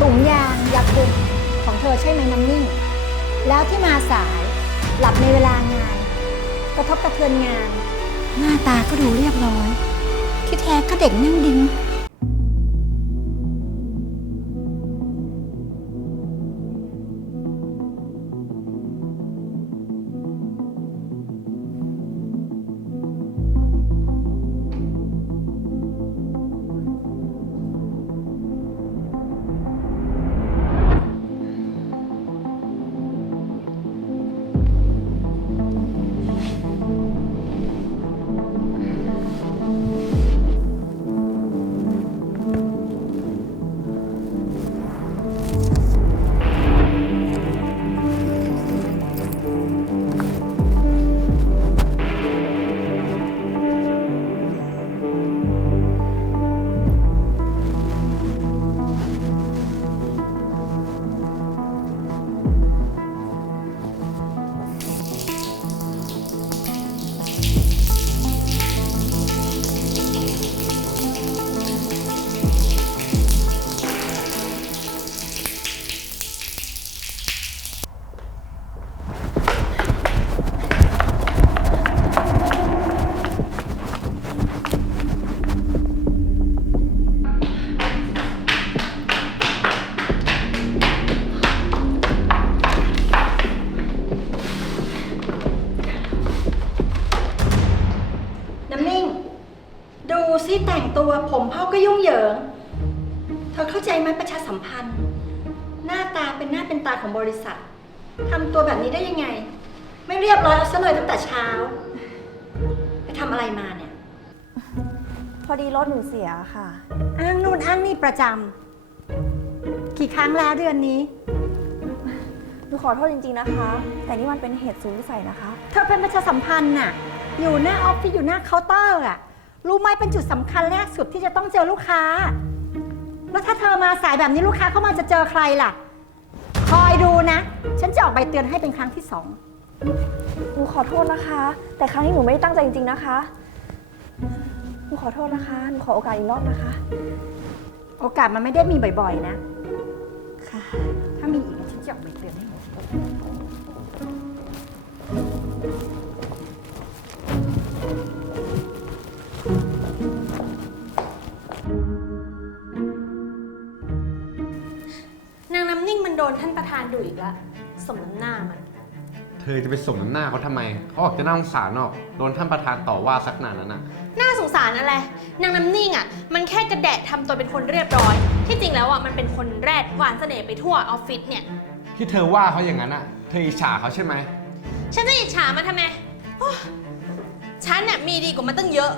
ถุงยางยาคุมของเธอใช่ไหมน้ำนิ่ง แล้วที่มาสายหลับในเวลางาน กระทบกระเทือนงาน หน้าตาก็ดูเรียบร้อย ที่แท้ก็เด็กนั่งดิ้ง ก็ยุ่งเหยิง เธอเข้าใจไหมประชาสัมพันธ์ หน้าตาเป็นหน้าเป็นตาของบริษัททำตัวแบบนี้ได้ยังไง ไม่เรียบร้อยเอาซะเลยตั้งแต่เช้า ไปทำอะไรมาเนี่ย พอดีรถหนูเสียค่ะ อ้างนู่นอ้างนี่ประจำกี่ครั้งแล้วเดือนนี้ หนูขอโทษจริงๆนะคะ แต่นี่มันเป็นเหตุสูงวิสัยนะคะ เธอเป็นประชาสัมพันธ์น่ะ อยู่หน้าออฟฟิศอยู่หน้าเคาน์เตอร์อะ รู้ไหมเป็นจุดสำคัญแรกสุดที่จะต้องเจอลูกค้า แล้วถ้าเธอมาสายแบบนี้ลูกค้าเข้ามาจะเจอใครล่ะ คอยดูนะ ฉันจะออกใบเตือนให้เป็นครั้งที่สอง หนูขอโทษนะคะ แต่ครั้งนี้หนูไม่ได้ตั้งใจจริงๆนะคะหนูขอโทษนะคะหนูขอโอกาสอีกรอบนะคะ โอกาสมันไม่ได้มีบ่อยๆนะ ค่ะ ถ้ามีอีกฉันจะออกใบเตือนให้หมด โดนท่านประธานดุอีกแล้วสมน้ำหน้ามัน เธอจะไปสมน้ำหน้าเขาทำไม เขาออกจะน่าสงสารออกโดนท่านประธานต่อว่าสักหนาดนั้นน่ะน่าสงสารอะไร นางน้ำนิ่งอะ มันแค่กระแดะทำตัวเป็นคนเรียบร้อย ที่จริงแล้วอะ มันเป็นคนแรดหวานเสน่ห์ไปทั่วออฟฟิศเนี่ย ที่เธอว่าเขาอย่างนั้นอะ เธออิจฉาเขาใช่ไหม ฉันจะอิจฉามันทำไมโอ๊ยฉันเนี่ยมีดีกว่ามันตั้งเยอะ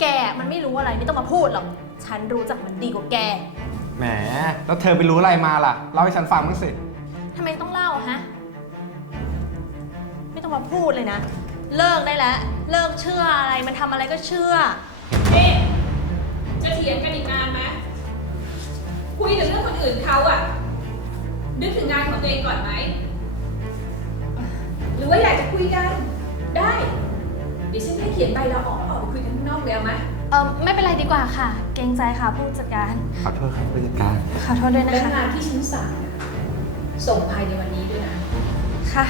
แกมันไม่รู้อะไรไม่ต้องมาพูดหรอก ฉันรู้จักมันดีกว่าแก แหม แล้วเธอไปรู้อะไรมาล่ะ เล่าให้ฉันฟังบ้างสิ ทำไมต้องเล่าฮะ ไม่ต้องมาพูดเลยนะ เลิกได้แล้ว เลิกเชื่ออะไร มันทำอะไรก็เชื่อเอ๊ะจะเถียงกันอีกนานไหมคุยแต่เรื่องคนอื่นเขาอะนึกถึงงานของตัวเองก่อนไหม หรือว่าอยากจะคุยกัน ได้ เดี๋ยวฉันให้เขียนใบลาออกแล้วออกไปคุยกันข้างนอกเลยเอาไหม เออไม่เป็นไรดีกว่าค่ะ เกรงใจค่ะผู้จัดการ ขอโทษครับผู้จัดการ ขอโทษด้วยนะแล้วคะ งานที่ฉันสั่งอะส่งภายในวันนี้ด้วยนะ ค่ะ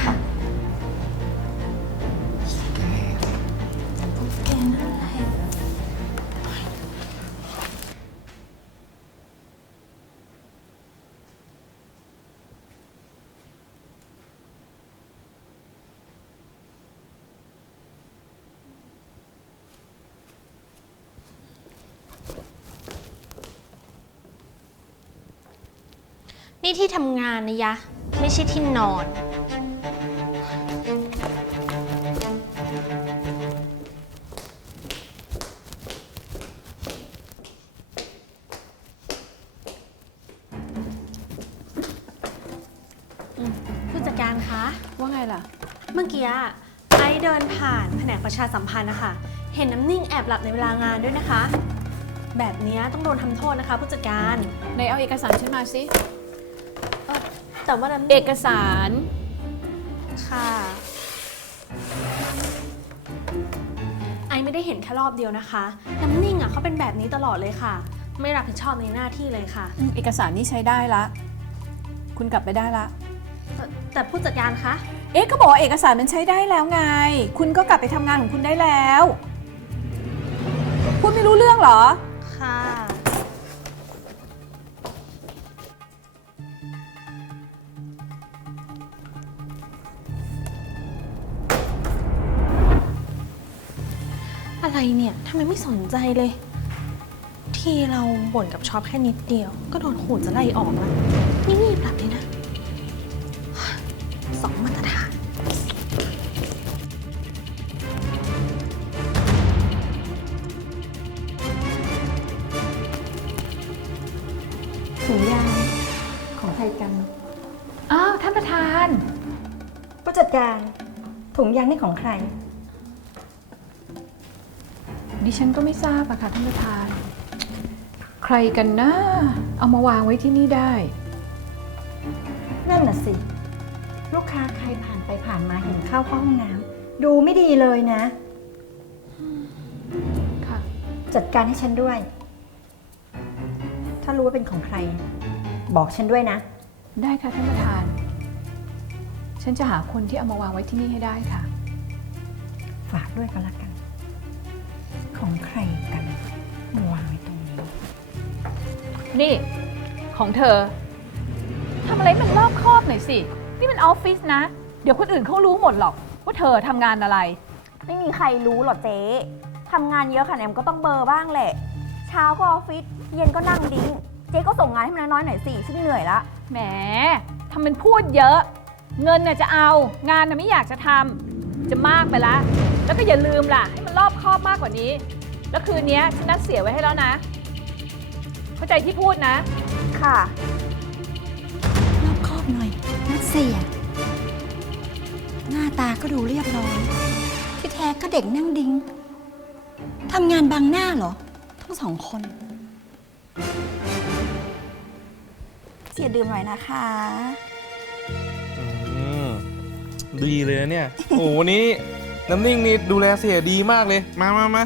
นี่ที่ทำงานนะยะ ไม่ใช่ที่นอน ผู้จัดการคะ ว่าไงล่ะ เมื่อกี้อะไอซ์เดินผ่านแผนกประชาสัมพันธ์นะคะ เห็นน้ำนิ่งแอบหลับในเวลางานด้วยนะคะ แบบเนี้ยต้องโดนทำโทษนะคะ ผู้จัดการในเอาเอกสารฉันมาสิเอ่อ แต่ว่าน้ำเอนิ่งกสารค่ะไอไม่ได้เห็นแค่รอบเดียวนะคะ น้ำนิ่งอะเขาเป็นแบบนี้ตลอดเลยค่ะ ไม่รับผิดชอบในหน้าที่เลยค่ะอืมเอกสารนี่ใช้ได้ละ คุณกลับไปได้ละ แต่แต่ผู้จัดการคะ เอ๊ะก็บอกว่าเอกสารมันใช้ได้แล้วไง คุณก็กลับไปทำงานของคุณได้แล้ว พูดไม่รู้เรื่องเหรอ ค่ะ อะไรเนี่ยทำไมไม่สนใจเลย ที่เราบ่นกับช็อปแค่นิดเดียว ก็โดนขู่จะไล่ออกแล้วนี่นี่ปรับเลยนะสองมาตรฐานถุงยางของใครกัน อ้าว ท่านประธาน ผู้จัดการถุงยางนี่ของใคร ดิฉันก็ไม่ทราบอะค่ะท่านประธาน ใครกันนะ เอามาวางไว้ที่นี่ได้ นั่นน่ะสิ ลูกค้าใครผ่านไปผ่านมาเห็นเข้าห้องน้ำดูไม่ดีเลยนะ ค่ะ จัดการให้ฉันด้วย ถ้ารู้ว่าเป็นของใคร บอกฉันด้วยนะ ได้ค่ะท่านประธาน ฉันจะหาคนที่เอามาวางไว้ที่นี่ให้ได้ค่ะ ฝากด้วยก็แล้วกัน ของใครกันมาวางไว้ตรงนี้ นี่ ของเธอทำอะไรมันรอบคอบหน่อยสิ นี่มันออฟฟิศนะ เดี๋ยวคนอื่นเขารู้หมดหรอก ว่าเธอทำงานอะไร ไม่มีใครรู้หรอกเจ๊ทำงานเยอะขนาดนี้มันก็ต้องเบอร์บ้างแหละ เช้าก็ออฟฟิศ เย็นก็นั่งดิ้ง เจ๊ก็ส่งงานให้มันน้อยๆหน่อยสิ ฉันเหนื่อยละ แหมทำเป็นพูดเยอะ เงินน่ะจะเอา งานน่ะไม่อยากจะทำจะมากไปละ แล้วก็อย่าลืมล่ะ ให้มันรอบคอบมากกว่านี้ แล้วคืนนี้ฉันนัดเสียไว้ให้แล้วนะ เข้าใจที่พูดนะ ค่ะ รอบคอบหน่อย นัดเสีย หน้าตาก็ดูเรียบร้อย ที่แท้ก็เด็กนั่งดิ้งทำงานบังหน้าเหรอ ทั้งสองคน เสียดื่มหน่อยนะคะ อืมดีเลยนะเนี่ย โอ้โหวันนี้ น้ำนิ่งนี่ดูแลเสียดีมากเลย มามามา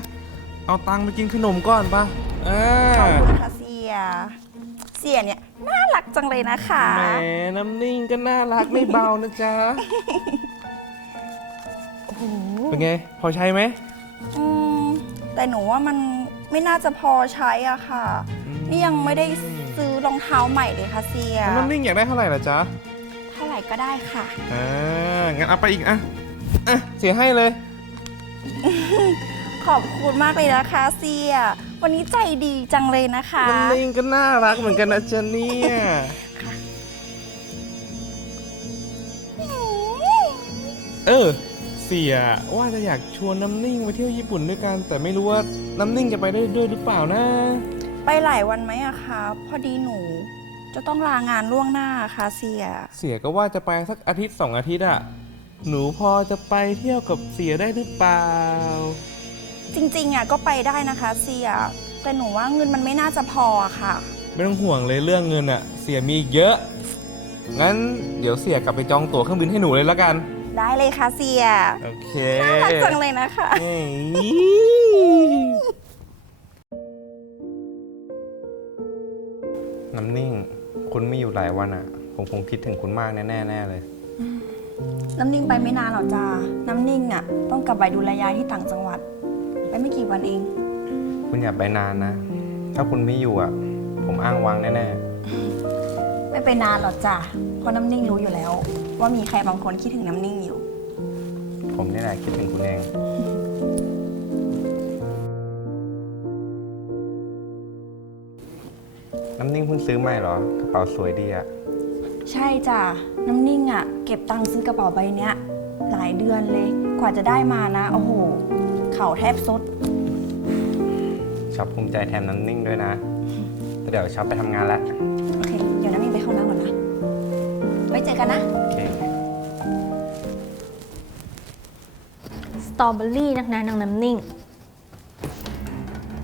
เอาตังค์ไปกินขนมก่อนปะอ่าขอบคุณค่ะเสีย เสียเนี่ยน่ารักจังเลยนะคะ แหมน้ำนิ่งก็น่ารักไม่เบานะจ๊ะเป็นไง พอใช้ไหม อืมแต่หนูว่ามันไม่น่าจะพอใช้อะค่ะนี่ยังไม่ได้ซื้อรองเท้าใหม่เลยค่ะเสีย น้ำนิ่งอยากได้เท่าไหร่ล่ะจ๊ะเท่าไหร่ก็ได้ค่ะ อ่างั้นเอาไปอีกอะ อะเสียให้เลย ขอบคุณมากเลยนะคะเสีย วันนี้ใจดีจังเลยนะคะ น้ำนิ่งก็น่ารักเหมือนกันนะจ๊ะเนี่ยเออ เสียว่าจะอยากชวนน้ำนิ่งไปเที่ยวญี่ปุ่นด้วยกัน แต่ไม่รู้ว่าน้ำนิ่งจะไปได้ด้วยหรือเปล่านะ ไปหลายวันไหมอะคะ พอดีหนู จะต้องลางานล่วงหน้าค่ะเสีย เสียก็ว่าจะไปสักอาทิตย์สองอาทิตย์อะ หนูพอจะไปเที่ยวกับเสียได้หรือเปล่า จริงๆอะก็ไปได้นะคะเสีย แต่หนูว่าเงินมันไม่น่าจะพออะค่ะ ไม่ต้องห่วงเลยเรื่องเงินอะเสียมีอีกเยอะ งั้นเดี๋ยวเสียกลับไปจองตั๋วเครื่องบินให้หนูเลยแล้วกัน ได้เลยค่ะเสียโอเคน่ารักจังเลยนะคะ เอ้ยน้ำนิ่ง คุณไม่อยู่หลายวันอะผมคงคิดถึงคุณมากแน่ๆแน่เลย น้ำนิ่งไปไม่นานหรอกจ้าน้ำนิ่งอะต้องกลับไปดูแลยายที่ต่างจังหวัด ไปไม่กี่วันเอง คุณอย่าไปนานนะ ถ้าคุณไม่อยู่อะผมอ้างวางแน่ไม่ไปนานหรอกจ้าเพราะน้ำนิ่งรู้อยู่แล้ว ว่ามีใครบางคนคิดถึงน้ำนิ่งอยู่ ๆ ผมนี่แหละคิดถึงคุณเอง น้ำนิ่งเพิ่งซื้อใหม่เหรอ กระเป๋าสวยดีอะใช่จ้ะน้ำนิ่งอะเก็บตังค์ซื้อกระเป๋าใบเนี้ย หลายเดือนเลย กว่าจะได้มานะ โอ้โห เข่าแทบสุดชอบภูมิใจแทนน้ำนิ่งด้วยนะแต่เดี๋ยวชอบไปทำงานแล้ว โอเค เดี๋ยวน้ำนิ่งไปเข้าน้ำก่อนนะ ไว้เจอกันนะ โอเค สตรอเบอรี่นักนะนางน้ำนิ่ง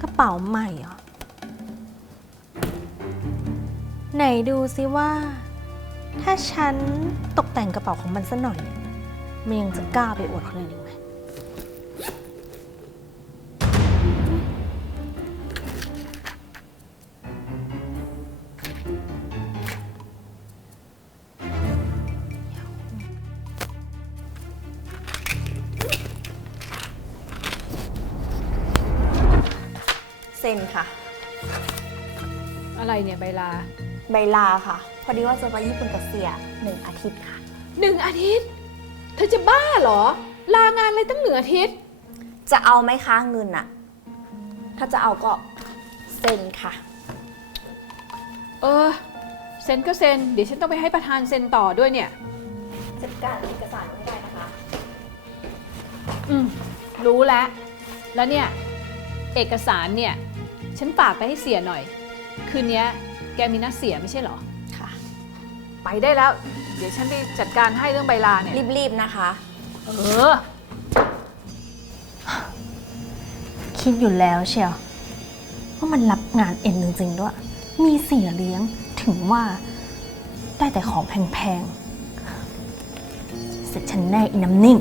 กระเป๋าใหม่เหรอ ไหนดูซิว่า ถ้าฉันตกแต่งกระเป๋าของมันสัหน่อยมันยังจะกล้าไปอวดคนอื่นอีกไหมเซ็นค่ะ อะไรเนี่ยใบลา ใบลาค่ะ พอดีว่าจะไปญี่ปุ่นกับเสียหนึ่งอาทิตย์ค่ะ หนึ่งอาทิตย์ เธอจะบ้าเหรอ ลางานอะไรตั้งหนึ่งอาทิตย์ จะเอาไหมคะเงินอะถ้าจะเอาก็เซ็นค่ะ เออ เซ็นก็เซ็น เดี๋ยวฉันต้องไปให้ประธานเซ็นต่อด้วยเนี่ย จัดการเอกสารไม่ได้นะคะ อืม รู้แล้ว แล้วเนี่ย เอกสารเนี่ย ฉันฝากไปให้เสียหน่อย คืนเนี้ย แกมีนัดเสียไม่ใช่เหรอค่ะ ไปได้แล้ว เดี๋ยวฉันไปจัดการให้เรื่องใบลาเนี่ยรีบๆนะคะ เออ คิดอยู่แล้วเชียวว่ามันรับงานเอ็นจริงๆด้วย มีเสียเลี้ยงถึงว่าได้แต่ของแพงๆ เสร็จฉันแน่อีน้ำนิ่ง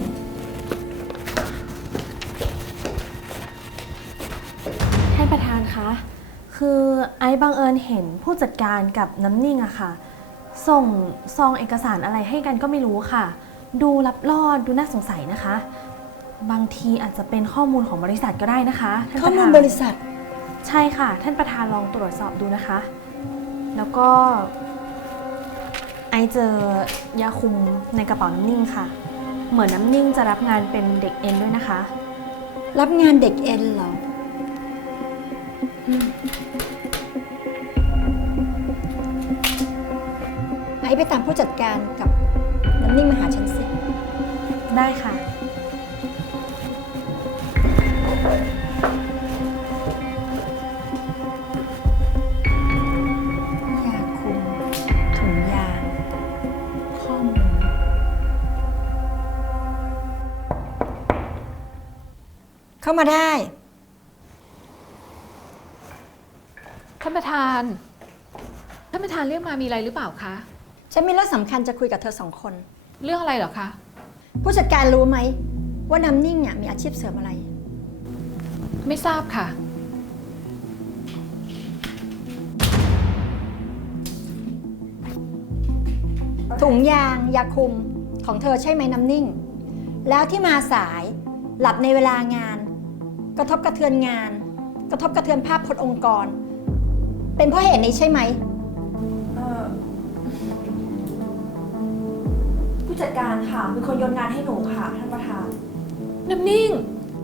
ท่านประธานคะ คือไอ้บังเอิญเห็นผู้จัดการกับน้ำนิ่งอะค่ะ ส่งซองเอกสารอะไรให้กันก็ไม่รู้ค่ะ ดูลับลอดดูน่าสงสัยนะคะ บางทีอาจจะเป็นข้อมูลของบริษัทก็ได้นะคะท่านข้อประมูธาลนบริษัท ใช่ค่ะ ท่านประธานลองตรวจสอบดูนะคะ แล้วก็ ไอเจอยาคุมในกระเป๋าน้ำนิ่งค่ะ เหมือนน้ำนิ่งจะรับงานเป็นเด็กเอ็นด้วยนะคะ รับงานเด็กเอ็นเหรออืม ไอ้ไปตามผู้จัดการกับน้ำนิ่งมาหาฉันสิ ได้ค่ะ ยาคุม ถุงยางข้อมูล เข้ามาได้ ท่านประธาน ท่านประธานเรียกมามีอะไรหรือเปล่าคะ ฉันมีเรื่องสำคัญจะคุยกับเธอสองคน เรื่องอะไรเหรอคะ ผู้จัดการรู้ไหม ว่าน้ำนิ่งเนี่ยมีอาชีพเสริมอะไร ไม่ทราบค่ะ ถุงยางยาคุมของเธอใช่ไหมน้ำนิ่ง แล้วที่มาสายหลับในเวลางาน กระทบกระเทือนงาน กระทบกระเทือนภาพพจน์องค์กร เป็นเพราะเหตุนี้ใช่ไหม ผู้จัดการค่ะเป็นคนโยนงานให้หนูค่ะท่านประธาน น้ำนิ่ง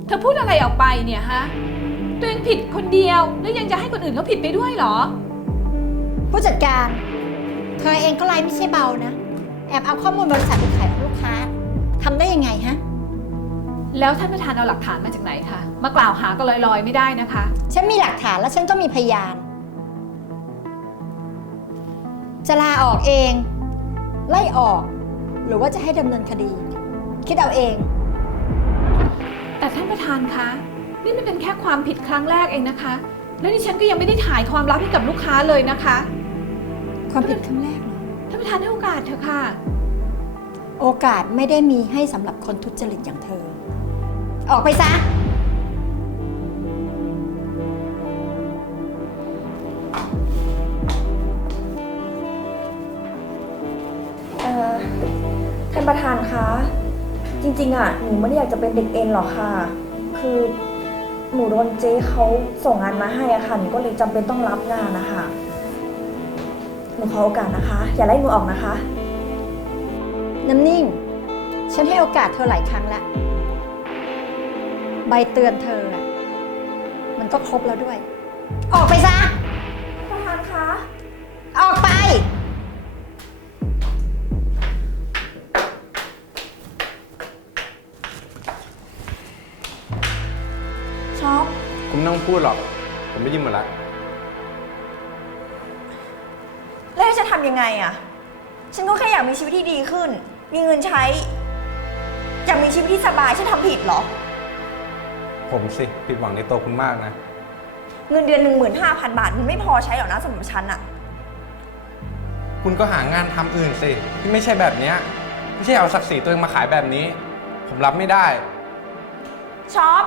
เธอพูดอะไรออกไปเนี่ยฮะ ตัวเองผิดคนเดียว แล้วยังจะให้คนอื่นเขาผิดไปด้วยเหรอ ผู้จัดการ เธอเองก็ไลน์ไม่ใช่เบานะ แอบเอาข้อมูลบริษัทไปขายให้ลูกค้าทำได้ยังไงฮะ แล้วท่านประธานเอาหลักฐานมาจากไหนคะ มากล่าวหาก็ลอยๆไม่ได้นะคะ ฉันมีหลักฐานและฉันก็มีพยาน จะลาออกเอง ไล่ออกห รือว่าจะให้ดำเนินคดี คิดเอาเอง แต่ท่านประธานคะ นี่มันเป็นแค่ความผิดครั้งแรกเองนะคะ แล้วดิฉันก็ยังไม่ได้ถ่ายความลับให้กับลูกค้าเลยนะคะ ความผิดครั้งแรกเหรอท่านประธานให้โอกาสเถอะค่ะ โอกาสไม่ได้มีให้สำหรับคนทุจริตอย่างเธอ ออกไปซะ จริงๆอะหนูไม่ได้อยากจะเป็นเด็กเอ็นหรอกค่ะ คือหนูโดนเจ๊เขาส่งงานมาให้อะค่ะหนูก็เลยจำเป็นต้องรับงานนะคะหนูขอโอกาสนะคะ อย่าไล่หนูออกนะคะ น้ำนิ่ง ฉันให้โอกาสเธอหลายครั้งแล้ว ใบเตือนเธออะมันก็ครบแล้วด้วย ออกไปซะ ประธานคะ ออกไป ไม่ต้องพูดหรอก ผมไม่ยินหมดแล้ว แล้วให้ฉันทำยังไงอะ ฉันก็แค่อยากมีชีวิตที่ดีขึ้น มีเงินใช้ อยากมีชีวิตที่สบาย ฉันทำผิดเหรอ ผมสิผิดหวังในตัวคุณมากนะ เงินเดือนหนึ่งหมื่นห้าพันบาท มันไม่พอใช้หรอกนะสำหรับฉันอะคุณก็หางานทำอื่นสิ ที่ไม่ใช่แบบเนี้ยไม่ใช่เอาศักดิ์ศรีตัวเองมาขายแบบนี้ ผมรับไม่ได้ ช็อป